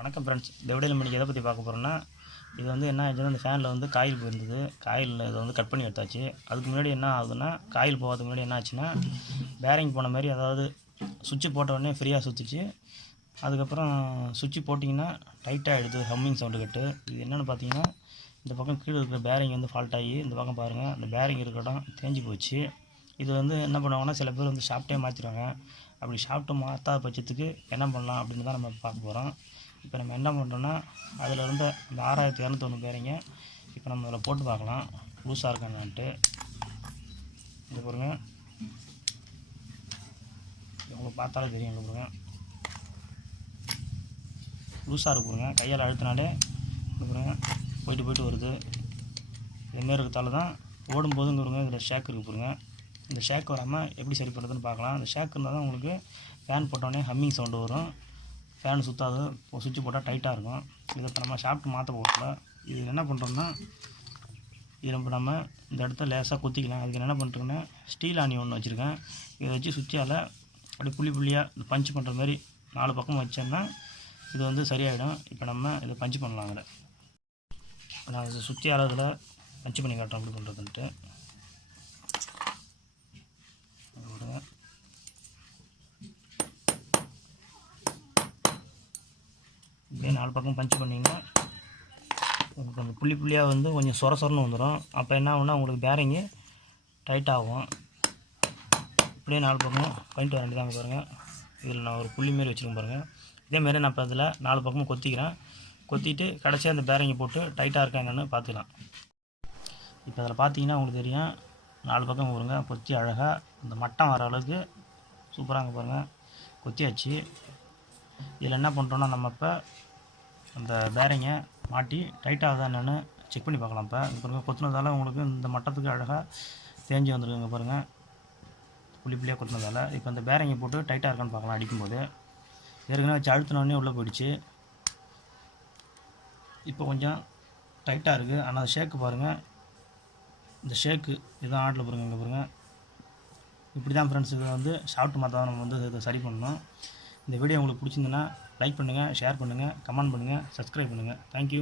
வணக்கம் ஃப்ரெண்ட்ஸ். இந்த வீடியோவில் நம்ம எதை பற்றி பார்க்க போகிறோம்னா, இது வந்து என்ன ஆச்சுன்னா, இந்த ஃபேனில் வந்து காயில் போயிருந்தது. காயில் இதை வந்து கட் பண்ணி எடுத்தாச்சு. அதுக்கு முன்னாடி என்ன ஆகுதுன்னா, காயில் போகிறதுக்கு முன்னாடி என்ன ஆச்சுன்னா, பேரிங் போன மாதிரி, அதாவது சுவிட்சு போட்ட உடனே ஃப்ரீயாக சுற்றிச்சு. அதுக்கப்புறம் சுவிட்சு போட்டிங்கன்னா டைட்டாக எடுத்து ஹம்மிங் சவுண்டு கட்டு. இது என்னென்னு பார்த்தீங்கன்னா, இந்த பக்கம் கீழே இருக்கிற பேரிங் வந்து ஃபால்ட் ஆகி, இந்த பக்கம் பாருங்கள், அந்த பேரிங் இருக்கிற இடம் தேஞ்சு போச்சு. இது வந்து என்ன பண்ணுவாங்கன்னா, சில பேர் வந்து ஷாஃப்ட்டே மாற்றிடுவாங்க. அப்படி ஷாஃப்ட்டு மாற்றாத பட்சத்துக்கு என்ன பண்ணலாம் அப்படின்னு தான் நம்ம பார்க்க போகிறோம். இப்போ நம்ம என்ன பண்ணுறோன்னா, அதில் இருந்த இந்த 6201 பேரிங்க இப்போ நம்ம அதில் போட்டு பார்க்கலாம் லூஸாக இருக்கான்ட்டு. இது பாருங்க, உங்களுக்கு பார்த்தாலே தெரியும். இங்கே பாருங்க, லூஸாக இருக்குங்க. கையால் அழுத்தினாலே இங்கே பாருங்க போயிட்டு வருது. இதுமாரி இருக்கிறதால தான் ஓடும்போது இங்கே பாருங்க, இதில் ஷேக் இருக்குது பாருங்க. இந்த ஷேக் வராமல் எப்படி சரி பண்ணுறதுன்னு பார்க்கலாம். இந்த ஷேக் இருந்தால் தான் உங்களுக்கு ஃபேன் போட்டோடனே ஹம்மிங் சவுண்டு வரும். ஃபேன் சுற்றாது. சுவிட்சு போட்டால் டைட்டாக இருக்கும். இதை இப்போ நம்ம ஷாஃப்ட் மாற்ற போகல. இது என்ன பண்ணுறோம்னா, இது நம்ம இந்த இடத்த லேசாக குத்திக்கலாம். அதுக்கு என்ன பண்ணுறேன்னா, ஸ்டீல் ஆணி ஒன்று வச்சுருக்கேன். இதை வச்சு சுவிட்சால் அப்படி புள்ளியாக பஞ்ச் பண்ணுற மாதிரி 4 பக்கம் வச்சோம்னா இது வந்து சரியாயிடும். இப்போ நம்ம இதை பஞ்ச் பண்ணலாம். அதில் நான் இதை சுற்றியால் இதில் பஞ்ச் பண்ணி காட்டுறேன் அப்படி பண்ணுறதுன்ட்டு. இப்படியே 4 பக்கம் பஞ்ச் பண்ணிங்கன்னா உங்களுக்கு அந்த புள்ளியாக வந்து கொஞ்சம் சொரன்னு வந்துடும். அப்போ என்ன ஆகும்னா, உங்களுக்கு பேரிங்கு டைட் ஆகும். இப்படியே 4 பக்கமும் பண்ணிட்டு வர வேண்டியதாங்க. பாருங்கள், இதில் நான் ஒரு புள்ளி மாரி வச்சுருக்கேன் பாருங்கள். இதேமாரி நான் இப்போ அதில் 4 பக்கமும் கொத்திக்கிறேன். கொத்திட்டு கடைசியாக அந்த பேரிங்கை போட்டு டைட்டாக இருக்கா என்னென்னு பார்த்துக்கலாம். இப்போ அதில் பார்த்தீங்கன்னா உங்களுக்கு தெரியும், 4 பக்கம் வருங்க கொத்தி அழகாக இந்த மட்டம் வர அளவுக்கு சூப்பராக பாருங்கள் கொத்தியாச்சு. இதில் என்ன பண்ணுறோன்னா, நம்ம இப்போ அந்த பேரிங்கை மாட்டி டைட்டாக என்னென்னு செக் பண்ணி பார்க்கலாம். இப்போ பாருங்கள், கொத்துனதால் உங்களுக்கு இந்த மட்டத்துக்கு அழகாக தேஞ்சு வந்துருக்குங்க பாருங்கள், புள்ளியாக கொத்துனதால். இப்போ அந்த பேரிங்கை போட்டு டைட்டாக இருக்கான்னு பார்க்கலாம். அடிக்கும்போது ஏற்கனவே வச்சு அழுத்தினோடனே உள்ளே போயிடுச்சு. இப்போ கொஞ்சம் டைட்டாக இருக்குது. ஆனால் அந்த ஷேக்கு பாருங்கள், இந்த ஷேக்கு இதுதான் ஆட்டில் பாருங்கள். இங்கே பாருங்கள், இப்படி தான் ஃப்ரெண்ட்ஸ் இதை வந்து ஷாஃப்ட் மாற்ற நம்ம வந்து இதை சரி பண்ணணும். இந்த வீடியோ உங்களுக்கு பிடிச்சிருந்துன்னா லைக் பண்ணுங்கள், ஷேர் பண்ணுங்கள், கமெண்ட் பண்ணுங்கள், சப்ஸ்கிரைப் பண்ணுங்கள். தேங்க்யூ.